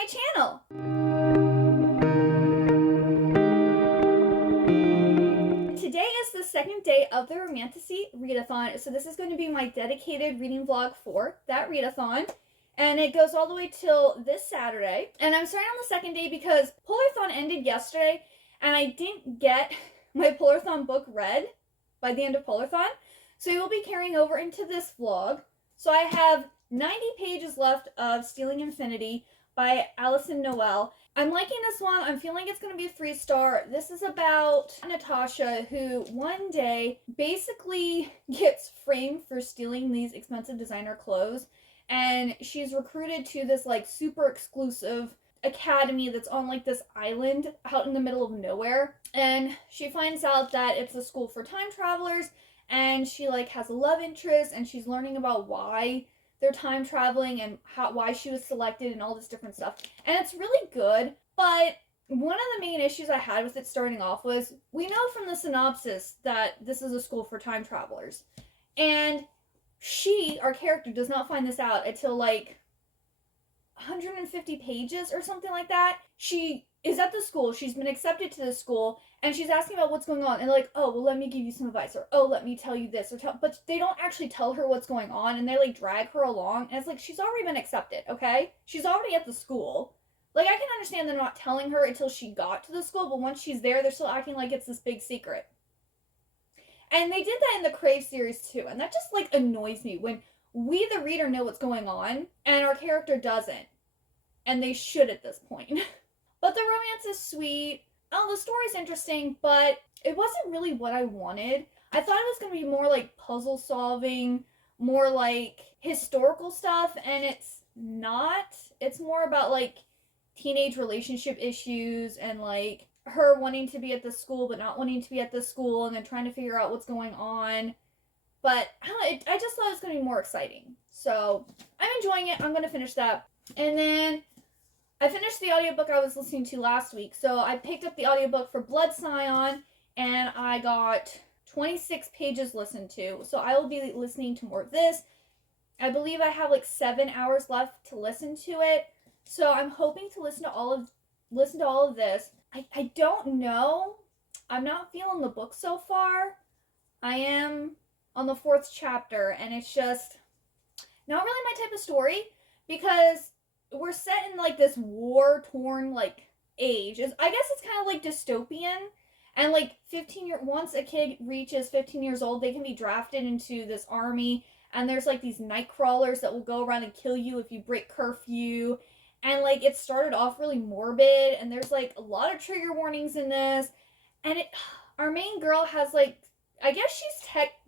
my channel! Today is the second day of the Romantasy Readathon, so this is going to be my dedicated reading vlog for that readathon. And it goes all the way till this Saturday. And I'm starting on the second day because Polathon ended yesterday, and I didn't get my Polathon book read by the end of Polathon. So we will be carrying over into this vlog. So I have 90 pages left of Stealing Infinity by Alison Noel. I'm liking this one. I'm feeling it's going to be a 3-star. This is about Natasha, who one day basically gets framed for stealing these expensive designer clothes. And she's recruited to this like super exclusive academy that's on like this island out in the middle of nowhere. And she finds out that it's a school for time travelers, and she like has a love interest, and she's learning about why they're time traveling and why she was selected and all this different stuff. And it's really good, but one of the main issues I had with it starting off was, we know from the synopsis that this is a school for time travelers. And our character, does not find this out until like 150 pages or something like that. She is at the school, she's been accepted to the school, and she's asking about what's going on, and like, oh, well, let me give you some advice, or oh, let me tell you this, but they don't actually tell her what's going on, and they like drag her along, and it's like, she's already been accepted, okay? She's already at the school. Like, I can understand them not telling her until she got to the school, but once she's there, they're still acting like it's this big secret. And they did that in the Crave series too, and that just like annoys me when we, the reader, know what's going on, and our character doesn't. And they should at this point. But the romance is sweet. Oh, the story's interesting, but it wasn't really what I wanted. I thought it was going to be more like puzzle solving, more like historical stuff, and it's not. It's more about like teenage relationship issues and like her wanting to be at the school but not wanting to be at the school, and then trying to figure out what's going on. But I just thought it was going to be more exciting. So I'm enjoying it. I'm going to finish that. And then I finished the audiobook I was listening to last week. So I picked up the audiobook for Blood Scion, and I got 26 pages listened to. So I will be listening to more of this. I believe I have like 7 hours left to listen to it. So I'm hoping to listen to all of this. I don't know. I'm not feeling the book so far. I am on the 4th chapter, and it's just not really my type of story, because we're set in like this war-torn like age. I guess it's kind of like dystopian, and like once a kid reaches 15 years old, they can be drafted into this army, and there's like these night crawlers that will go around and kill you if you break curfew. And like, it started off really morbid, and there's like a lot of trigger warnings in this. And our main girl has like, I guess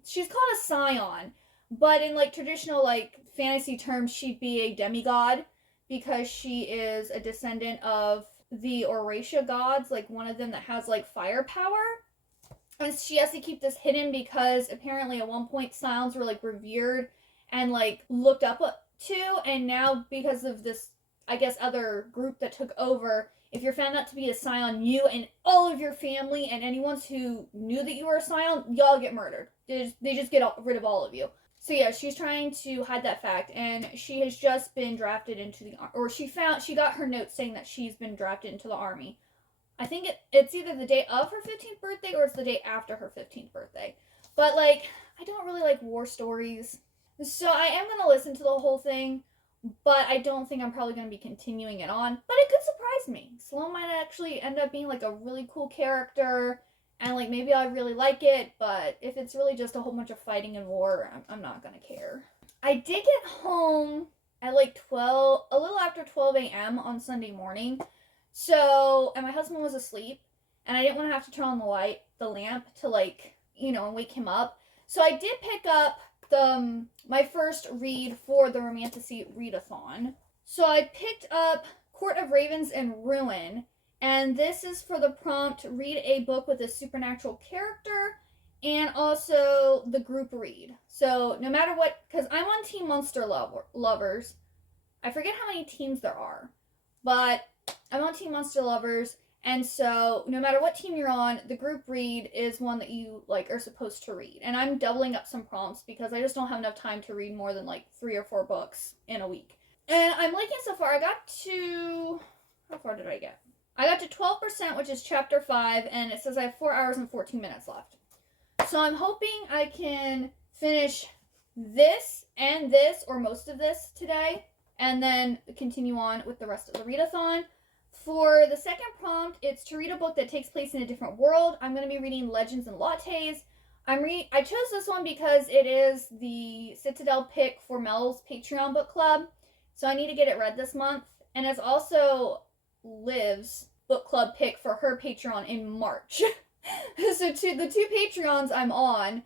she's called a scion, but in like traditional like fantasy terms, she'd be a demigod, because she is a descendant of the Aurasia gods, like one of them that has like firepower. And she has to keep this hidden because apparently at one point scions were like revered and like looked up to, and now because of this, I guess, other group that took over, if you're found out to be a scion, you and all of your family and anyone who knew that you were a scion, y'all get murdered. They just get rid of all of you. So yeah, she's trying to hide that fact, and she has just been drafted into the, or she got her note saying that she's been drafted into the army. I think it's either the day of her 15th birthday or it's the day after her 15th birthday. But like, I don't really like war stories, so I am going to listen to the whole thing, but I don't think I'm probably going to be continuing it on. But it could surprise me. Sloane might actually end up being like a really cool character, and like maybe I really like it, but if it's really just a whole bunch of fighting and war, I'm not gonna care. I did get home at like a little after 12 a.m. on Sunday morning. So, and my husband was asleep, and I didn't want to have to turn on the lamp to like, wake him up. So I did pick up my first read for the Romantasy Readathon. So I picked up Court of Ravens and Ruin. And this is for the prompt, read a book with a supernatural character, and also the group read. So no matter what, because I'm on Team Monster Lovers. I forget how many teams there are, but I'm on Team Monster Lovers, and so no matter what team you're on, the group read is one that you like are supposed to read. And I'm doubling up some prompts because I just don't have enough time to read more than like 3 or 4 books in a week. And I'm liking so far. I got to, how far did I get? I got to 12%, which is chapter 5, and it says I have 4 hours and 14 minutes left. So I'm hoping I can finish this and this, or most of this today, and then continue on with the rest of the readathon. For the second prompt, it's to read a book that takes place in a different world. I'm going to be reading Legends and Lattes. I chose this one because it is the Citadel pick for Mel's Patreon book club, so I need to get it read this month. And it's also Liv's book club pick for her Patreon in March. So the two Patreons I'm on,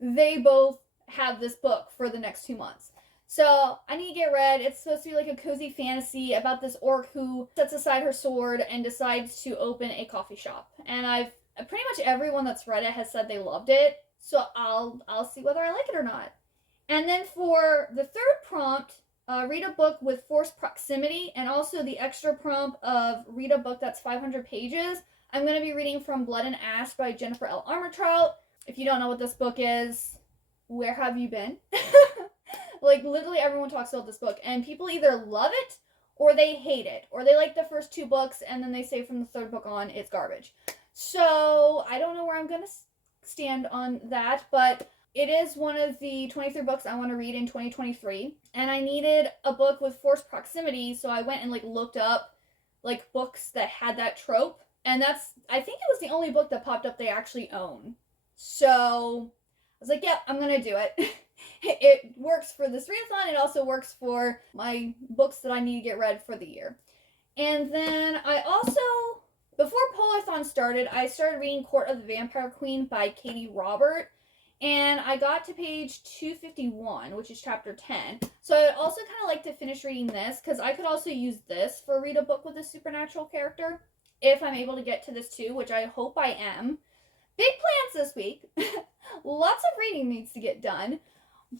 they both have this book for the next 2 months. So I need to get read. It's supposed to be like a cozy fantasy about this orc who sets aside her sword and decides to open a coffee shop. And pretty much everyone that's read it has said they loved it. So I'll see whether I like it or not. And then for the third prompt, read a book with forced proximity, and also the extra prompt of read a book that's 500 pages. I'm going to be reading from Blood and Ash by Jennifer L. Armentrout. If you don't know what this book is, where have you been? Like, literally everyone talks about this book, and people either love it or they hate it, or they like the first 2 books and then they say from the 3rd book on it's garbage. So I don't know where I'm going to stand on that, but it is one of the 23 books I want to read in 2023, and I needed a book with forced proximity, so I went and looked up books that had that trope, and I think it was the only book that popped up they actually own. So I was like, yep, I'm gonna do it. It works for this readathon. It also works for my books that I need to get read for the year. And then I also, before Polarthon started, I started reading Court of the Vampire Queen by Katie Robert, and I got to page 251, which is chapter 10. So I'd also kind of like to finish reading this, because I could also use this for read a book with a supernatural character, if I'm able to get to this too, which I hope I am. Big plans this week. Lots of reading needs to get done.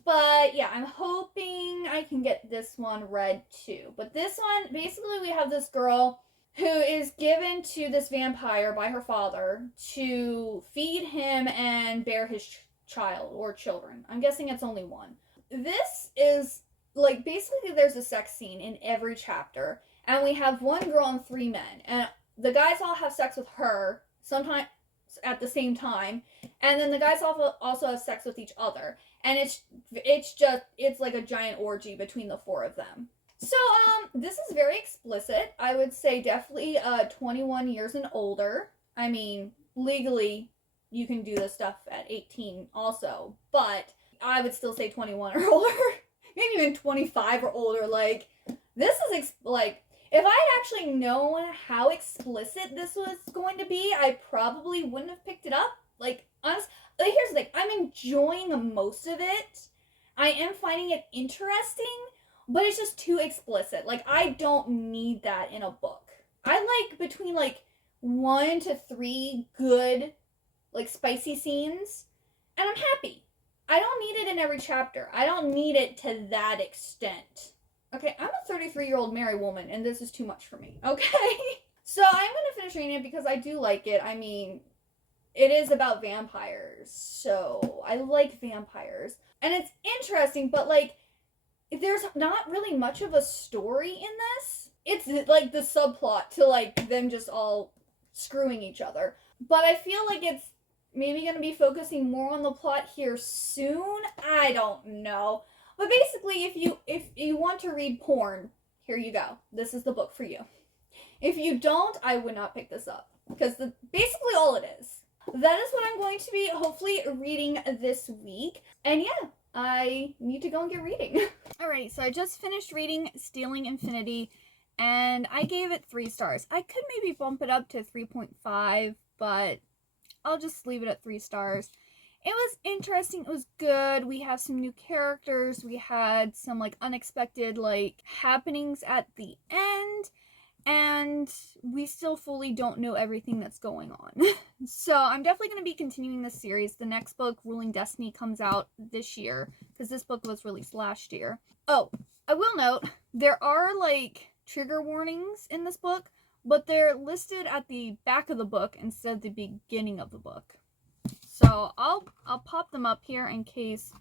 But yeah, I'm hoping I can get this one read too. But this one, basically we have this girl who is given to this vampire by her father to feed him and bear his child or children. I'm guessing it's only one. This is basically there's a sex scene in every chapter, and we have one girl and 3 men, and the guys all have sex with her sometimes at the same time, and then the guys also have sex with each other, and it's like a giant orgy between the 4 of them. So this is very explicit. I would say definitely 21 years and older. I mean, legally you can do this stuff at 18 also, but I would still say 21 or older. Maybe even 25 or older. This is if I had actually known how explicit this was going to be, I probably wouldn't have picked it up. Honestly, here's the thing. I'm enjoying most of it. I am finding it interesting, but it's just too explicit. I don't need that in a book. I like between 1 to 3 good, spicy scenes, and I'm happy. I don't need it in every chapter. I don't need it to that extent. Okay, I'm a 33-year-old married woman, and this is too much for me, okay? So I'm going to finish reading it because I do like it. I mean, it is about vampires, so I like vampires. And it's interesting, but, there's not really much of a story in this. It's, the subplot to, them just all screwing each other. But I feel like it's maybe going to be focusing more on the plot here soon. I don't know. But basically, if you want to read porn, here you go. This is the book for you. If you don't, I would not pick this up, because basically all it is. That is what I'm going to be hopefully reading this week. And yeah, I need to go and get reading. Alrighty, so I just finished reading Stealing Infinity, and I gave it 3 stars. I could maybe bump it up to 3.5, but I'll just leave it at 3 stars. It was interesting. It was good. We have some new characters. We had some unexpected happenings at the end, and we still fully don't know everything that's going on. So I'm definitely going to be continuing this series. The next book, Ruling Destiny, comes out this year, because this book was released last year. Oh, I will note, there are trigger warnings in this book, but they're listed at the back of the book instead of the beginning of the book. So I'll pop them up here in case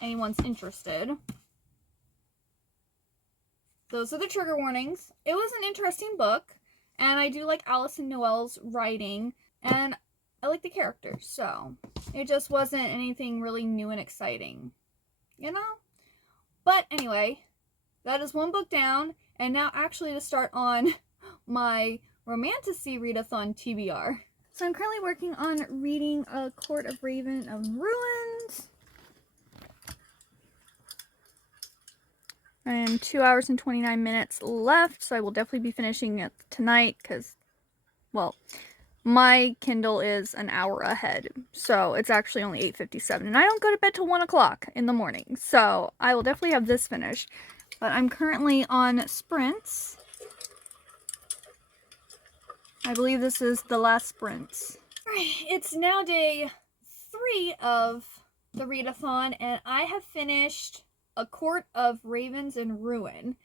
anyone's interested. those are the trigger warnings. It was an interesting book, and I do like Alison Noel's writing, and I like the characters, so it just wasn't anything really new and exciting, you know? But anyway, that is one book down, and now actually to start on my Romantasy Readathon TBR. So I'm currently working on reading A Court of Raven of Ruins. I am 2 hours and 29 minutes left, so I will definitely be finishing it tonight because, well, my Kindle is an hour ahead, so it's actually only 8:57, and I don't go to bed till 1 o'clock in the morning, so I will definitely have this finished. But I'm currently on sprints. I believe this is the last sprint. Alright, it's now day 3 of the readathon, and I have finished A Court of Ravens in Ruin,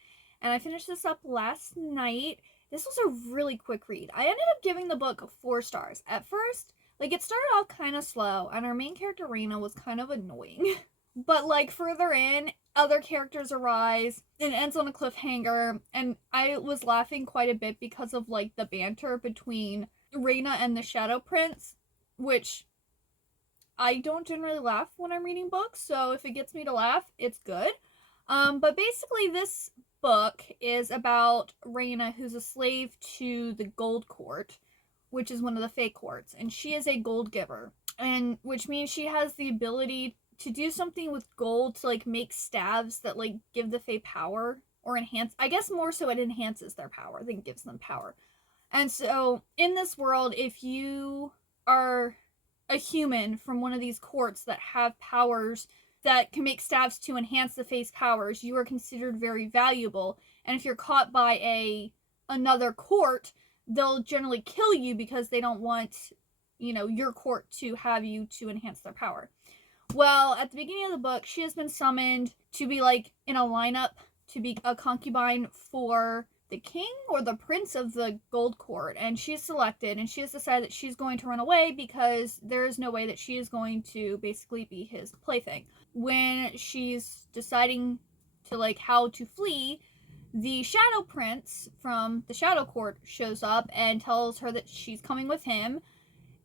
and I finished this up last night. This was a really quick read. I ended up giving the book 4 stars. At first, like, it started off kind of slow, and our main character, Raina, was kind of annoying. But, like, further in, other characters arise, and it ends on a cliffhanger, and I was laughing quite a bit because of, like, the banter between Raina and the Shadow Prince, which I don't generally laugh when I'm reading books, so if it gets me to laugh, it's good. But basically this book is about Raina, who's a slave to the Gold Court, which is one of the Fae courts, and she is a gold giver, and which means she has the ability to do something with gold to, like, make staves that, like, give the Fae power, or enhance, I guess more so it enhances their power than gives them power. And so, in this world, if you are a human from one of these courts that have powers that can make staves to enhance the Fae's powers, you are considered very valuable. And if you're caught by another court, they'll generally kill you because they don't want, you know, your court to have you to enhance their power. Well, at the beginning of the book, she has been summoned to be, like, in a lineup to be a concubine for the king or the prince of the Gold Court, and she's selected, and she has decided that she's going to run away because there is no way that she is going to basically be his plaything. When she's deciding to, like, how to flee, the Shadow Prince from the Shadow Court shows up and tells her that she's coming with him,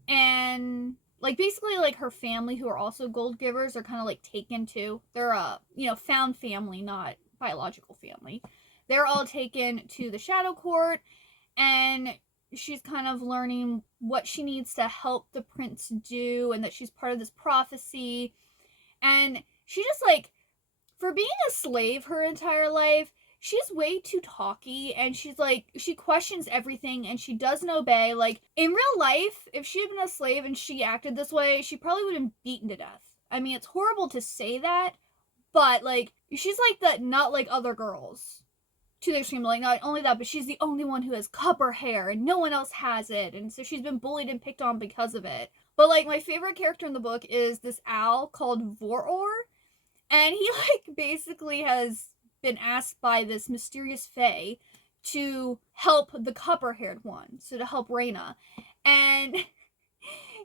and, like, basically, like, her family, who are also gold givers, are kind of, like, taken too. They're found family, not biological family. They're all taken to the Shadow Court, and she's kind of learning what she needs to help the prince do, and that she's part of this prophecy. And she just, like, for being a slave her entire life, she's way too talky, and she's, like, she questions everything, and she doesn't obey. Like, in real life, if she had been a slave and she acted this way, she probably would have been beaten to death. I mean, it's horrible to say that, but, like, she's like that, not like other girls. To the extreme, like, not only that, but she's the only one who has copper hair, and no one else has it, and so she's been bullied and picked on because of it. But, like, my favorite character in the book is this owl called Voror, and he, like, basically has been asked by this mysterious fae to help the copper-haired one, so to help Raina, and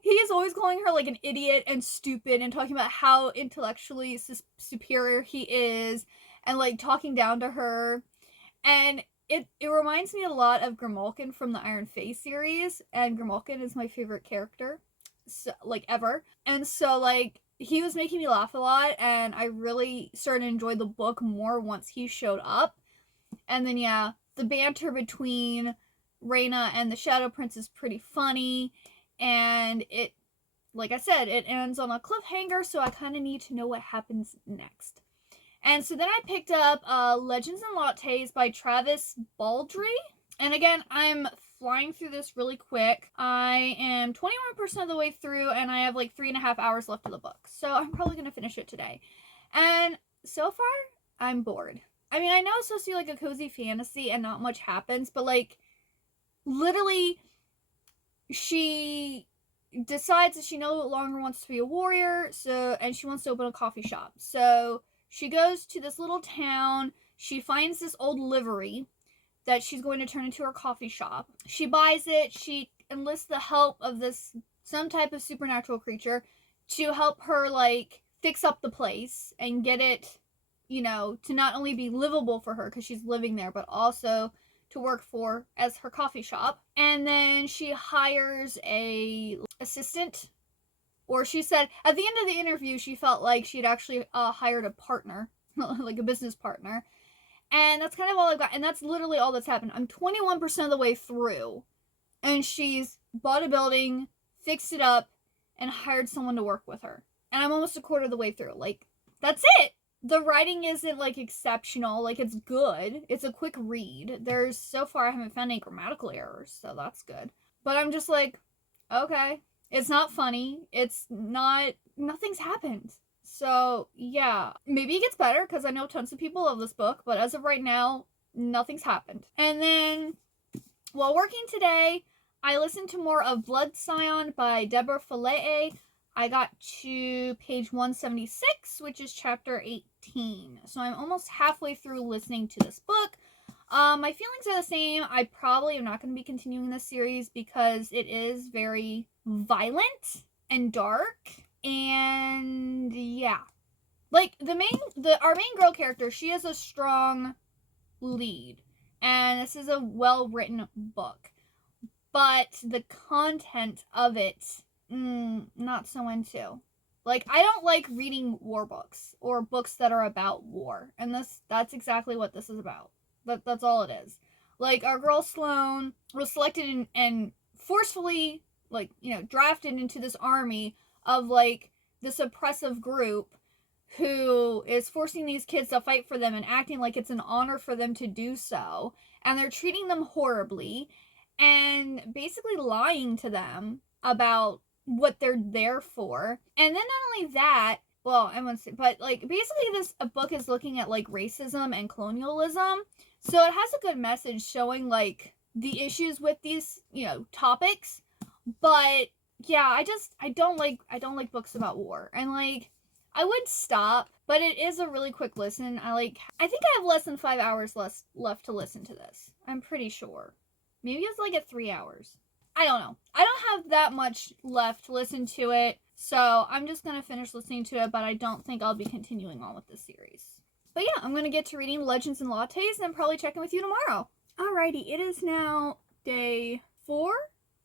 he's always calling her, like, an idiot and stupid, and talking about how intellectually superior he is, and, like, talking down to her. And it reminds me a lot of Grimalkin from the Iron Fae series, and Grimalkin is my favorite character, so, like, ever. And so, like, he was making me laugh a lot, and I really started to enjoy the book more once he showed up. And then, yeah, the banter between Raina and the Shadow Prince is pretty funny, and it, like I said, it ends on a cliffhanger, so I kind of need to know what happens next. And so then I picked up Legends and Lattes by Travis Baldree. And again, I'm flying through this really quick. I am 21% of the way through, and I have like 3.5 hours left of the book. So I'm probably going to finish it today. And so far, I'm bored. I mean, I know it's supposed to be like a cozy fantasy and not much happens, but, like, literally, she decides that she no longer wants to be a warrior, and she wants to open a coffee shop. So she goes to this little town. She finds this old livery that she's going to turn into her coffee shop. She buys it. She enlists the help of some type of supernatural creature to help her, like, fix up the place and get it, you know, to not only be livable for her because she's living there, but also to work for as her coffee shop. And then she hires a assistant, or she said at the end of the interview she felt like she'd actually hired a partner, like a business partner. And that's kind of all I've got, and that's literally all that's happened. I'm 21% of the way through, and she's bought a building, fixed it up, and hired someone to work with her. And I'm almost a quarter of the way through. Like, that's it. The writing isn't, like, exceptional. Like, it's good. It's a quick read. So far, I haven't found any grammatical errors, so that's good. But I'm just like, okay. It's not funny. Nothing's happened. So, yeah. Maybe it gets better, because I know tons of people love this book, but as of right now, nothing's happened. And then, while working today, I listened to more of Blood Scion by Deborah Fillet. I got to page 176, which is chapter 18. So I'm almost halfway through listening to this book. My feelings are the same. I probably am not going to be continuing this series because it is very violent and dark. And yeah. Like, our main girl character, she is a strong lead. And this is a well-written book. But the content of it, not so into. Like, I don't like reading war books or books that are about war. And that's exactly what this is about. That's all it is. Like, our girl Sloane was selected and forcefully, like, you know, drafted into this army of, like, this oppressive group who is forcing these kids to fight for them and acting like it's an honor for them to do so. And they're treating them horribly and basically lying to them about what they're there for. And then not only that, well, I wouldn't say, but, like, basically this book is looking at, like, racism and colonialism. So it has a good message showing, like, the issues with these, you know, topics. But yeah, I don't like books about war. And, like, I would stop, but it is a really quick listen. I think I have less than 5 hours left to listen to this. I'm pretty sure. Maybe it's like at 3 hours. I don't know. I don't have that much left to listen to it, so I'm just going to finish listening to it, but I don't think I'll be continuing on with this series. But yeah, I'm going to get to reading Legends and Lattes and probably check in with you tomorrow. Alrighty, it is now day 4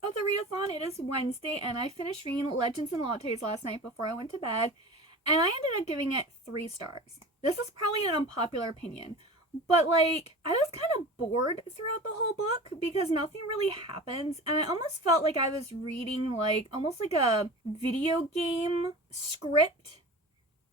of the readathon. It is Wednesday, and I finished reading Legends and Lattes last night before I went to bed, and I ended up giving it 3 stars. This is probably an unpopular opinion, but, like, I was kind of bored throughout the whole book because nothing really happens, and I almost felt like I was reading, like, almost like a video game script.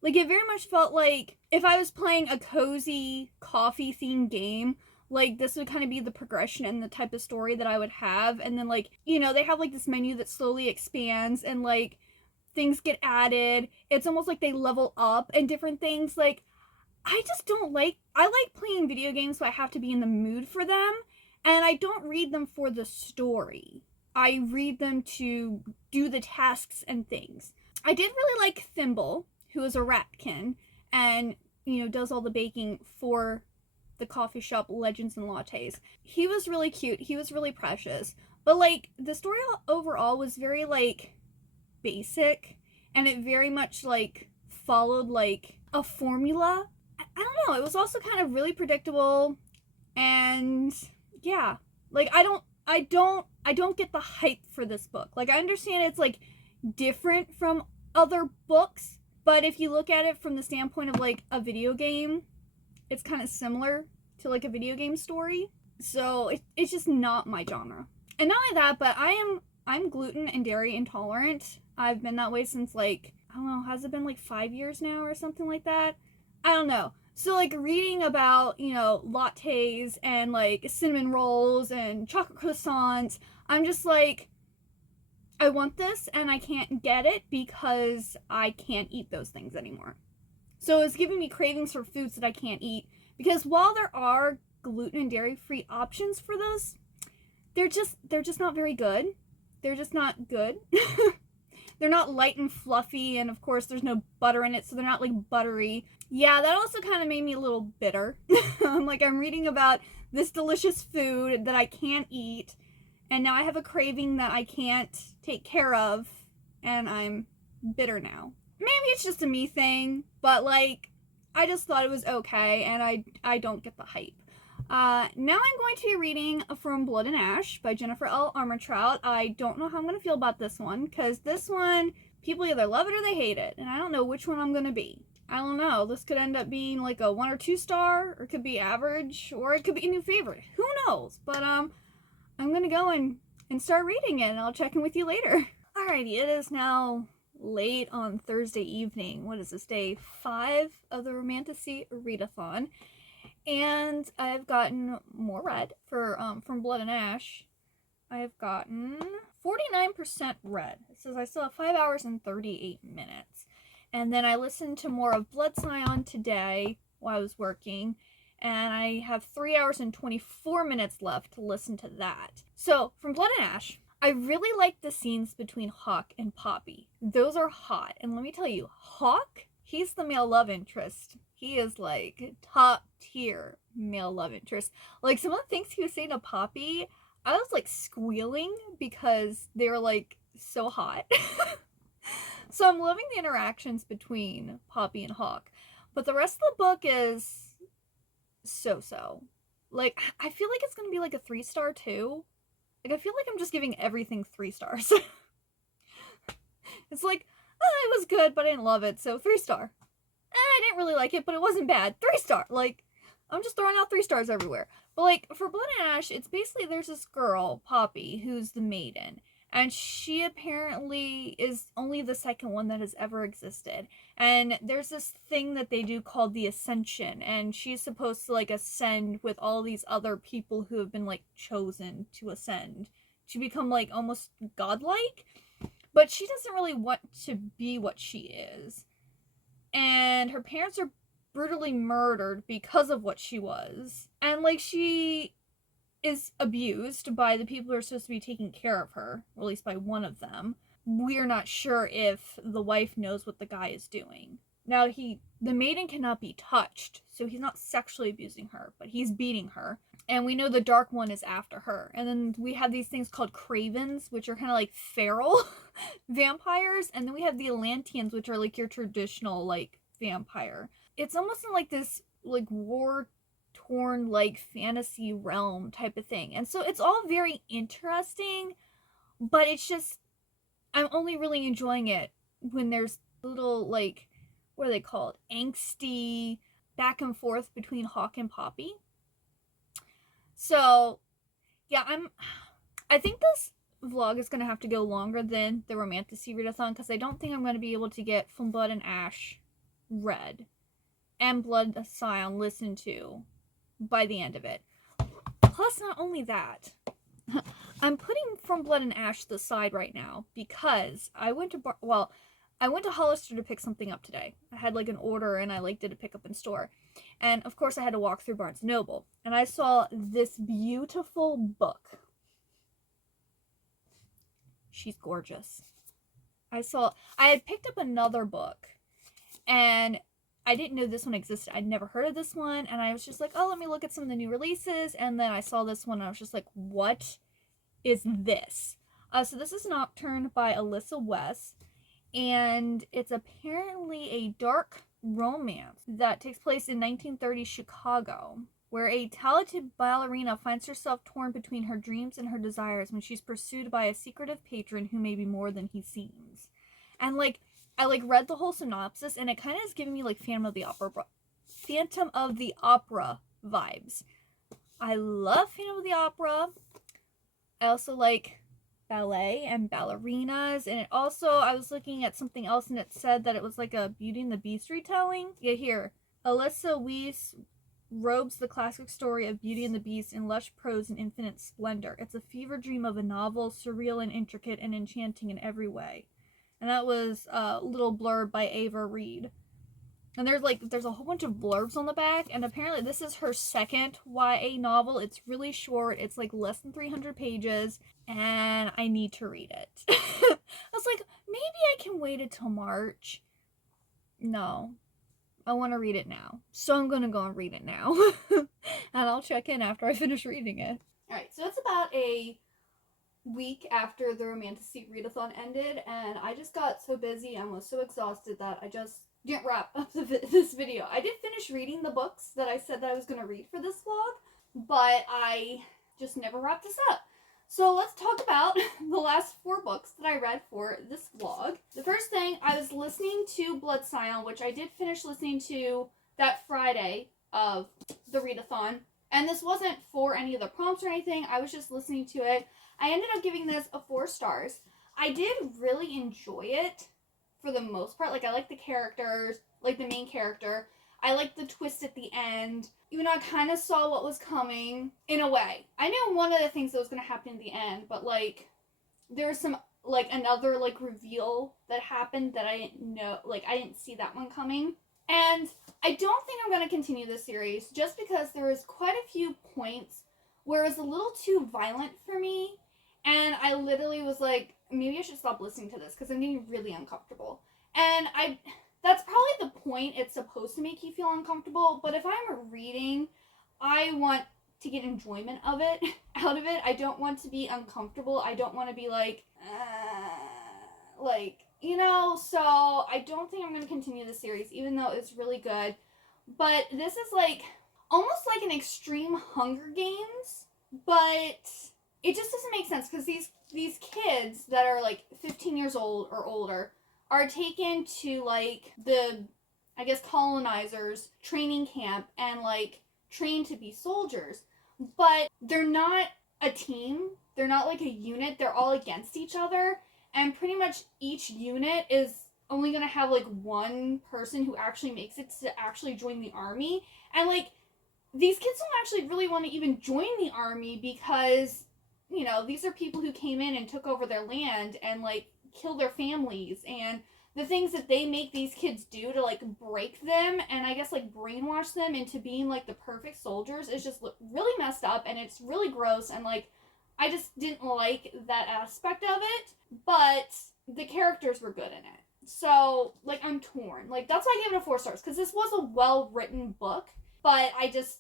Like, it very much felt like if I was playing a cozy, coffee-themed game, like, this would kind of be the progression and the type of story that I would have, and then, like, you know, they have, like, this menu that slowly expands, and, like, things get added. It's almost like they level up and different things, like, I like playing video games, so I have to be in the mood for them, and I don't read them for the story. I read them to do the tasks and things. I did really like Thimble, who is a ratkin, and, you know, does all the baking for the coffee shop Legends and Lattes. He was really cute. He was really precious. But, like, the story overall was very, like, basic, and it very much, like, followed, like, a formula. I don't know, it was also kind of really predictable, and yeah, like, I don't get the hype for this book. Like, I understand it's, like, different from other books, but if you look at it from the standpoint of, like, a video game, it's kind of similar to, like, a video game story, so it's just not my genre. And not only that, but I'm gluten and dairy intolerant. I've been that way since, like, I don't know, has it been, like, 5 years now or something like that? I don't know. So, like, reading about, you know, lattes and, like, cinnamon rolls and chocolate croissants, I'm just like, I want this and I can't get it because I can't eat those things anymore. So it's giving me cravings for foods that I can't eat, because while there are gluten and dairy-free options for those, they're just not very good. They're just not good. They're not light and fluffy, and of course there's no butter in it, so they're not, like, buttery. Yeah, that also kind of made me a little bitter. Like, I'm reading about this delicious food that I can't eat, and now I have a craving that I can't take care of, and I'm bitter now. Maybe it's just a me thing, but, like, I just thought it was okay, and I don't get the hype. Now I'm going to be reading From Blood and Ash by Jennifer L. Armentrout. I don't know how I'm going to feel about this one, because this one, people either love it or they hate it, and I don't know which one I'm going to be. I don't know. This could end up being like a 1 or 2 star, or it could be average, or it could be a new favorite. Who knows? But I'm going to go and start reading it, and I'll check in with you later. Alrighty, it is now late on Thursday evening. What is this, day 5 of the Romantasy Readathon? And I've gotten more read for From Blood and Ash. I've gotten 49% read. It says I still have 5 hours and 38 minutes. And then I listened to more of Blood Scion today while I was working, and I have 3 hours and 24 minutes left to listen to that. So, From Blood and Ash, I really like the scenes between Hawk and Poppy. Those are hot. And let me tell you, Hawk, he's the male love interest. He is like top tier male love interest. Like, some of the things he was saying to Poppy, I was like squealing because they were like so hot. So I'm loving the interactions between Poppy and Hawk. But the rest of the book is so-so. Like, I feel like it's going to be like a 3-star too. Like, I feel like I'm just giving everything 3 stars. It's like, oh, it was good, but I didn't love it, so 3-star. I didn't really like it, but it wasn't bad. 3-star. Like, I'm just throwing out 3 stars everywhere. But, like, for Blood and Ash, it's basically there's this girl, Poppy, who's the maiden. And she apparently is only the second one that has ever existed. And there's this thing that they do called the Ascension. And she's supposed to, like, ascend with all these other people who have been, like, chosen to ascend. To become, like, almost godlike. But she doesn't really want to be what she is. And her parents are brutally murdered because of what she was. And, like, she is abused by the people who are supposed to be taking care of her, or at least by one of them. We're not sure if the wife knows what the guy is doing. Now, the maiden cannot be touched, so he's not sexually abusing her, but he's beating her. And we know the Dark One is after her. And then we have these things called cravens, which are kind of like feral vampires. And then we have the Atlanteans, which are like your traditional, like, vampire. It's almost in like this, like, war-torn, like, fantasy realm type of thing. And so it's all very interesting, but it's just, I'm only really enjoying it when there's little, like, what are they called? Angsty back and forth between Hawk and Poppy. So, yeah, I think this vlog is going to have to go longer than the Romantasy Readathon, because I don't think I'm going to be able to get From Blood and Ash read and Blood Scion listened to by the end of it. Plus, not only that, I'm putting From Blood and Ash to the side right now because I went to Hollister to pick something up today. I had like an order and I like did a pickup in store. And of course I had to walk through Barnes & Noble. And I saw this beautiful book. She's gorgeous. I had picked up another book and I didn't know this one existed. I'd never heard of this one. And I was just like, oh, let me look at some of the new releases. And then I saw this one and I was just like, what is this? So this is Nocturne by Alyssa West. And it's apparently a dark romance that takes place in 1930s Chicago, where a talented ballerina finds herself torn between her dreams and her desires when she's pursued by a secretive patron who may be more than he seems. And like, I like read the whole synopsis, and it kind of is giving me like Phantom of the Opera vibes. I love Phantom of the Opera. I also like ballet and ballerinas, and it also, I was looking at something else and it said that it was like a Beauty and the Beast retelling. Yeah, here, Alyssa Weiss robes the classic story of Beauty and the Beast in lush prose and infinite splendor. It's a fever dream of a novel, surreal and intricate and enchanting in every way. And that was a little blurb by Ava Reed. And there's a whole bunch of blurbs on the back, and apparently this is her second YA novel. It's really short. It's like less than 300 pages, and I need to read it. I was like, maybe I can wait until March. No. I want to read it now. So I'm going to go and read it now. And I'll check in after I finish reading it. Alright, so it's about a week after the Romantasy Readathon ended, and I just got so busy and was so exhausted that I just didn't wrap up this video. I did finish reading the books that I said that I was going to read for this vlog, but I just never wrapped this up. So let's talk about the last 4 books that I read for this vlog. The first thing, I was listening to Blood Scion, which I did finish listening to that Friday of the readathon. And this wasn't for any of the prompts or anything. I was just listening to it. I ended up giving this a 4 stars. I did really enjoy it for the most part. Like, I like the characters, like the main character. I liked the twist at the end. Even though I kind of saw what was coming, in a way. I knew one of the things that was going to happen in the end, but, like, there was some, like, another, like, reveal that happened that I didn't know, like, I didn't see that one coming. And I don't think I'm going to continue this series, just because there was quite a few points where it was a little too violent for me, and I literally was like, maybe I should stop listening to this, because I'm getting really uncomfortable. And that's probably the point. It's supposed to make you feel uncomfortable, but if I'm reading, I want to get enjoyment of it, out of it. I don't want to be uncomfortable. I don't want to be like, you know, so I don't think I'm going to continue the series, even though it's really good. But this is like, almost like an extreme Hunger Games, but it just doesn't make sense, because these kids that are like 15 years old or older are taken to like the, I guess, colonizers training camp and like trained to be soldiers, but they're not a team. They're not like a unit. They're all against each other, and pretty much each unit is only going to have like one person who actually makes it to actually join the army. And like, these kids don't actually really want to even join the army, because, you know, these are people who came in and took over their land and like kill their families, and the things that they make these kids do to like break them and I guess like brainwash them into being like the perfect soldiers is just really messed up, and it's really gross, and like I just didn't like that aspect of it. But the characters were good in it, so like I'm torn. Like, that's why I gave it a 4 stars, because this was a well-written book, but I just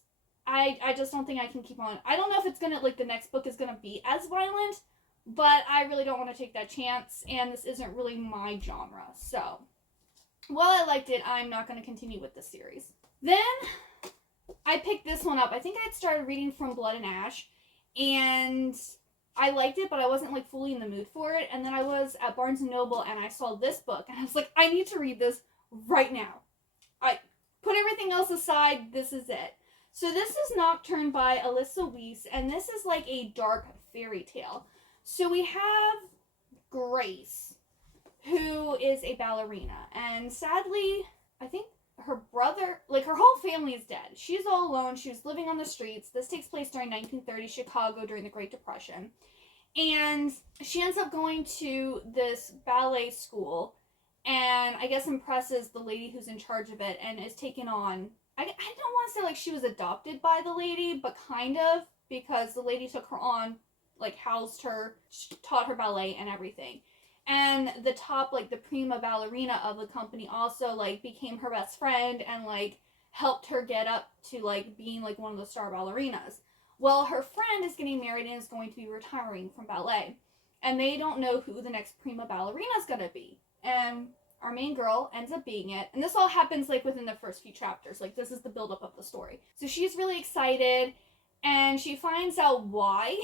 don't think I can keep on. I don't know if it's gonna, like, the next book is gonna be as violent, but I really don't want to take that chance, and this isn't really my genre. So, while I liked it, I'm not going to continue with this series. Then, I picked this one up. I think I had started reading From Blood and Ash, and I liked it, but I wasn't, like, fully in the mood for it. And then I was at Barnes & Noble, and I saw this book, and I was like, I need to read this right now. I put everything else aside. This is it. So this is Nocturne by Alyssa Weiss, and this is like a dark fairy tale. So we have Grace, who is a ballerina, and sadly, I think her brother, like her whole family is dead. She's all alone. She was living on the streets. This takes place during 1930 Chicago during the Great Depression. And she ends up going to this ballet school and I guess impresses the lady who's in charge of it and is taken on. I don't want to say like she was adopted by the lady, but kind of, because the lady took her on, like housed her, taught her ballet and everything. And the top, like the prima ballerina of the company also like became her best friend and like helped her get up to like being like one of the star ballerinas. Well, her friend is getting married and is going to be retiring from ballet. And they don't know who the next prima ballerina is going to be. And our main girl ends up being it. And this all happens like within the first few chapters. Like, this is the buildup of the story. So she's really excited, and she finds out why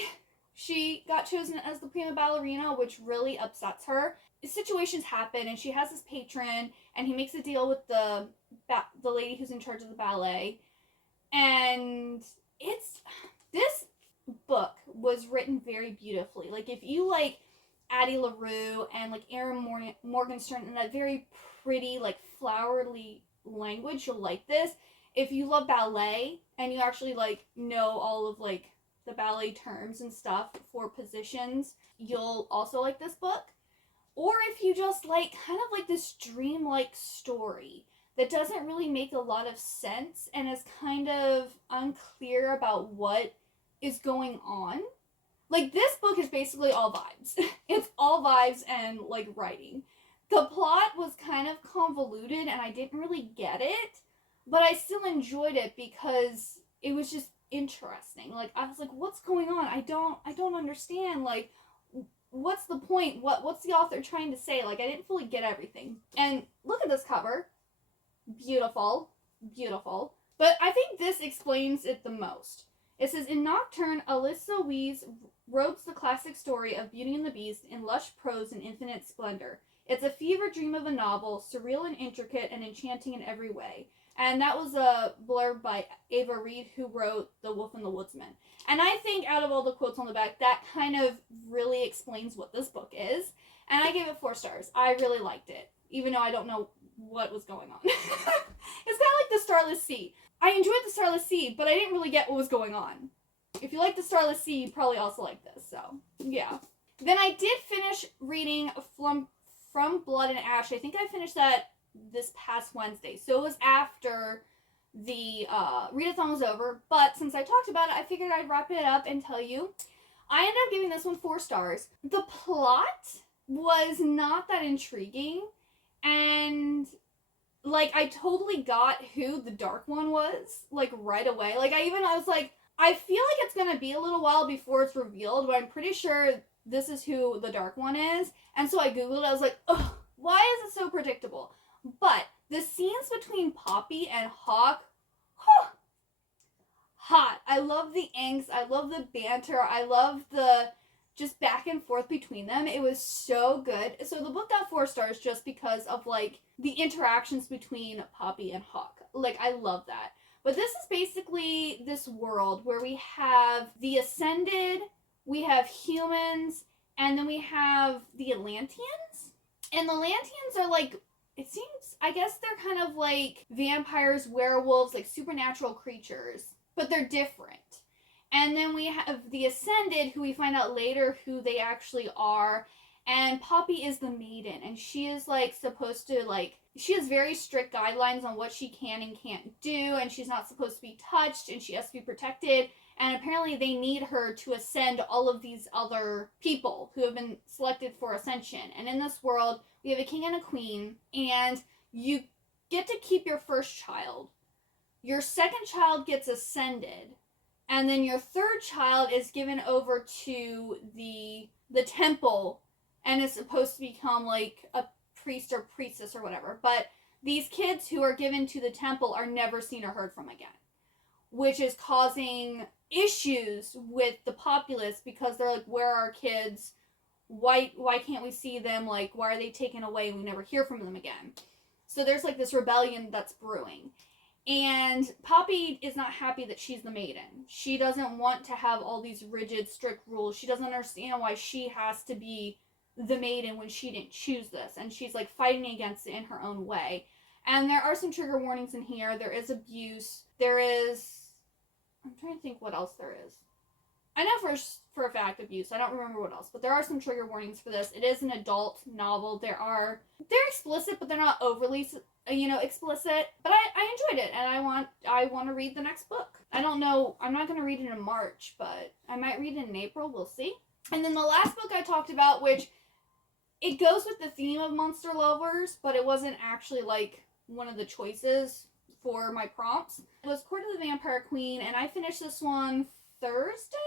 she got chosen as the prima ballerina, which really upsets her. Situations happen, and she has this patron, and he makes a deal with the lady who's in charge of the ballet. And this book was written very beautifully. Like, if you like Addie LaRue and like Erin Morgenstern and that very pretty, like flowery language, you'll like this. If you love ballet and you actually like know all of like the ballet terms and stuff for positions, you'll also like this book. Or if you just like kind of like this dreamlike story that doesn't really make a lot of sense and is kind of unclear about what is going on. Like, this book is basically all vibes. It's all vibes and, like, writing. The plot was kind of convoluted, and I didn't really get it, but I still enjoyed it because it was just interesting. Like, I was like, what's going on? I don't understand. Like, what's the point? What's the author trying to say? Like, I didn't fully get everything. And look at this cover. Beautiful. Beautiful. But I think this explains it the most. It says, in Nocturne, Alyssa Wees wrote the classic story of Beauty and the Beast in lush prose and infinite splendor. It's a fever dream of a novel, surreal and intricate and enchanting in every way. And that was a blurb by Ava Reed, who wrote The Wolf and the Woodsman. And I think out of all the quotes on the back, that kind of really explains what this book is. And I gave it 4 stars. I really liked it, even though I don't know what was going on. It's kind of like The Starless Sea. I enjoyed The Starless Sea, but I didn't really get what was going on. If you like The Starless Sea, you probably also like this, so yeah. Then I did finish reading From Blood and Ash. I think I finished that this past Wednesday, so it was after the readathon was over, but since I talked about it, I figured I'd wrap it up and tell you. I ended up giving this one 4 stars. The plot was not that intriguing, and like, I totally got who the Dark One was, like, right away. Like, I was like, I feel like it's gonna be a little while before it's revealed, but I'm pretty sure this is who the Dark One is. And so I googled it. I was like, ugh, why is it so predictable? But the scenes between Poppy and Hawk, hot. I love the angst. I love the banter. I love the just back and forth between them. It was so good. So the book got 4 stars just because of, like, the interactions between Poppy and Hawk. Like, I love that. But this is basically this world where we have the Ascended, we have humans, and then we have the Atlanteans. And the Atlanteans are, like, it seems, I guess they're kind of like vampires, werewolves, like supernatural creatures, but they're different. And then we have the Ascended, who we find out later who they actually are. And Poppy is the maiden, and she is, like, supposed to, like, she has very strict guidelines on what she can and can't do, and she's not supposed to be touched, and she has to be protected. And apparently they need her to ascend all of these other people who have been selected for ascension. And in this world, we have a king and a queen, and you get to keep your first child. Your second child gets ascended, and then your third child is given over to the temple and is supposed to become, like, a priest or priestess or whatever. But these kids who are given to the temple are never seen or heard from again, which is causing issues with the populace, because they're like, where are our kids? Why can't we see them? Like, why are they taken away and we never hear from them again? So there's, like, this rebellion that's brewing. And Poppy is not happy that she's the maiden. She doesn't want to have all these rigid, strict rules. She doesn't understand why she has to be the maiden when she didn't choose this. And she's, like, fighting against it in her own way. And there are some trigger warnings in here. There is abuse. There is... I'm trying to think what else there is. I know for a fact abuse. I don't remember what else. But there are some trigger warnings for this. It is an adult novel. They're explicit, but they're not overly, explicit. But I enjoyed it, and I want to read the next book. I don't know. I'm not going to read it in March, but I might read it in April. We'll see. And then the last book I talked about, which it goes with the theme of monster lovers, but it wasn't actually, like, one of the choices for my prompts. It was Court of the Vampire Queen, and I finished this one Thursday?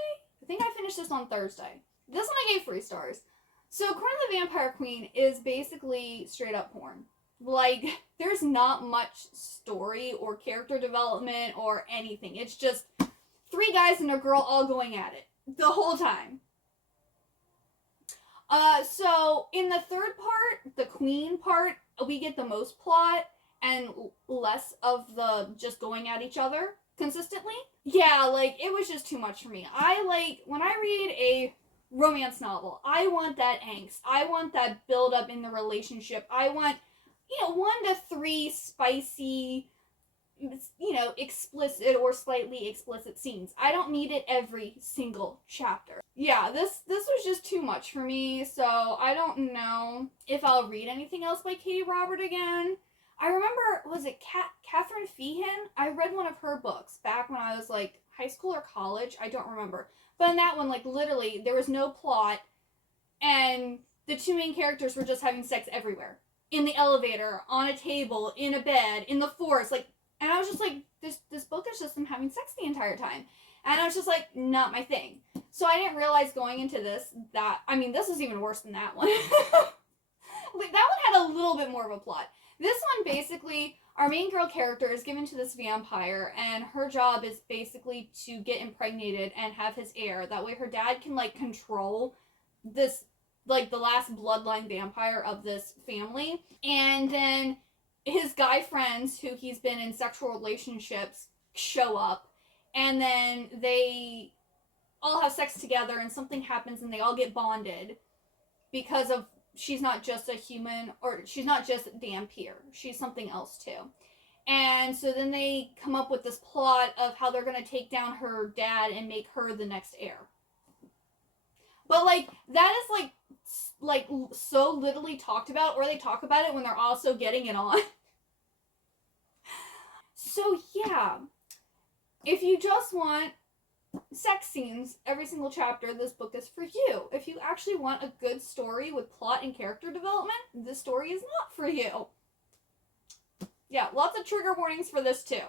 I think I finished this on Thursday. This one I gave 3 stars. So Court of the Vampire Queen is basically straight up porn. Like, there's not much story or character development or anything. It's just 3 guys and a girl all going at it the whole time. So in the third part, the queen part, we get the most plot and less of the just going at each other consistently. Yeah, like, it was just too much for me. When I read a romance novel, I want that angst. I want that build up in the relationship. I want, 1 to 3 spicy, explicit or slightly explicit scenes. I don't need it every single chapter. Yeah, this was just too much for me, so I don't know if I'll read anything else by Katie Robert again. I remember, was it Catherine Feehan? I read one of her books back when I was, like, high school or college. I don't remember. But in that one, like, literally, there was no plot, and the 2 main characters were just having sex everywhere. In the elevator, on a table, in a bed, in the forest, like, and I was just like, this book is just them having sex the entire time. And I was just like, not my thing. So I didn't realize going into this that, this is even worse than that one. Like, that one had a little bit more of a plot. This one, basically, our main girl character is given to this vampire, and her job is basically to get impregnated and have his heir. That way her dad can, like, control this, like, the last bloodline vampire of this family. And then his guy friends, who he's been in sexual relationships, show up, and then they all have sex together, and something happens, and they all get bonded because of she's not just a human, or she's not just vampire, she's something else too. And so then they come up with this plot of how they're going to take down her dad and make her the next heir. But, like, that is, like so literally talked about, or they talk about it when they're also getting it on. So, yeah. If you just want sex scenes every single chapter, this book is for you. If you actually want a good story with plot and character development, this story is not for you. Yeah, lots of trigger warnings for this too.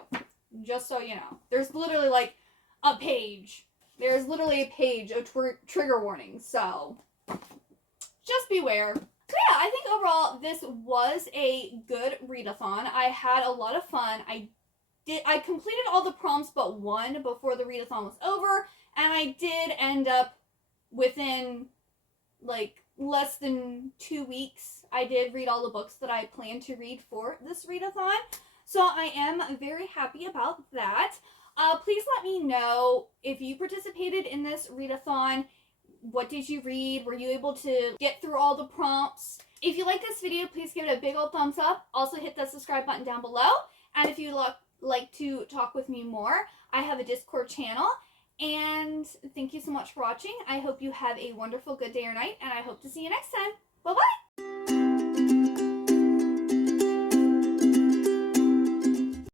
Just so you know. There's literally like a page. There's literally a page of trigger warnings, so just beware. So yeah, I think overall this was a good readathon. I had a lot of fun. I completed all the prompts but one before the readathon was over, and I did end up within like less than 2 weeks. I did read all the books that I planned to read for this readathon, so I am very happy about that. Please let me know if you participated in this readathon. What did you read? Were you able to get through all the prompts? If you like this video, please give it a big old thumbs up. Also hit that subscribe button down below. And if you like to talk with me more, I have a Discord channel. And thank you so much for watching. I hope you have a wonderful good day or night, and I hope to see you next time. Bye-bye!